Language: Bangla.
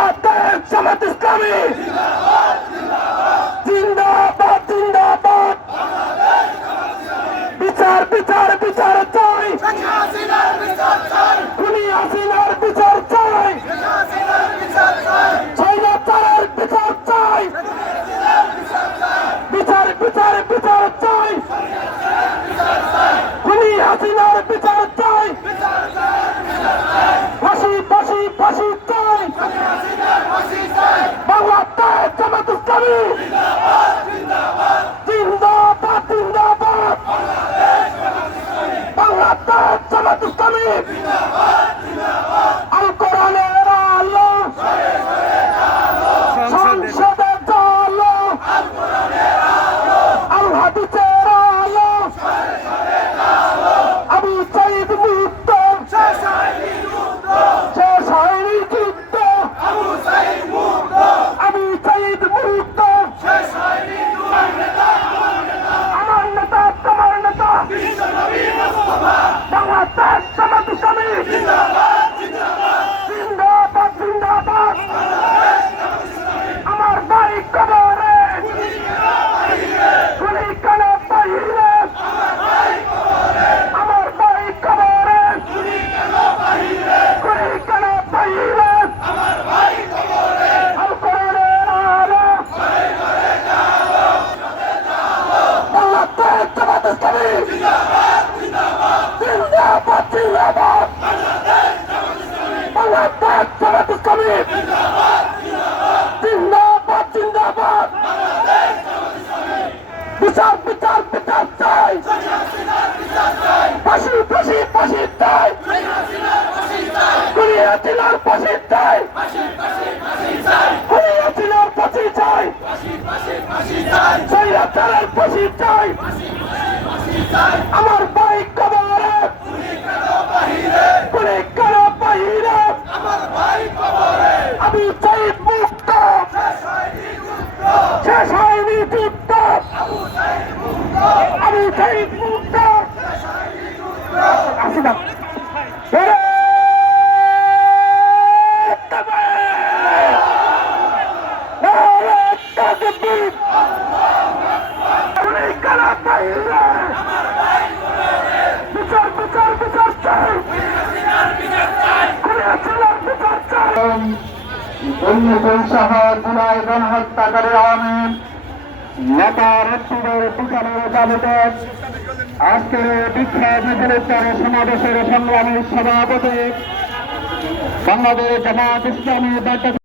বাংলাদেশ জামাত ইসলামী জিন্দাবাদ জিন্দাবাদ। বিচার বিচার বিচার চাই, খুনি হাসিনার বিচার চাই, স্বৈরাচারের বিচার চাই, বিচার বিচার বিচার চাই, খুনি হাসিনার বিচার চাই, ফাঁসি ফাঁসি ফাঁসি চাই। বাংলাদেশ জামাত ইসলামী জিন্দাবাদ জিন্দাবাদ। বাংলাদেশ জামাত ইসলামী আল কোরআনের আলো সংসদে চলো, আল হাদিসের আলো আবু সাইদ মুক্ত, শেষ হয়নি যুদ্ধ, আবু সাইদ মুক্ত, আমার নেতা তোমার নেতা বাংলাদেশ জামাত ইসলামী জিন্দাবাদ জিন্দাবাদ। আমার ভাই কবরে গুলি কেন বাহিরে, আমার ভাই কবরে গুলি কেন বাহিরে, আল কোরআনের আলো বাংলাদেশ জামাত ইসলামী জিন্দাবাদ জিন্দাবাদ। বাংলাদেশ জামাত ইসলামী জিন্দাবাদ জিন্দাবাদ। বিচার বিচার বিচার চাই, ফাঁসি ফাঁসি ফাঁসি চাই, খুনি হাসিনার ফাঁসি চাই, খুনি হাসিনার ফাঁসি চাই, স্বৈরাচারের ফাঁসি চাই। আমার ভাই কবরে গুলি কেন বাহিরে, আবু সাইদ মুক্ত, শেষ হয়নি যুদ্ধ, আবু সাইদ মুক্ত। আসিনা বিচার বিচার বিচার চাই, সহ জুলাই গণহত্যাকারী আওয়ামী নেতা নেত্রীদের বিচারের দাবিতে আজকের বিখ্যাত বিপুলোত্তর সমাবেশের সংগ্রামী সভাপতি বাংলাদেশ জামাত ইসলামী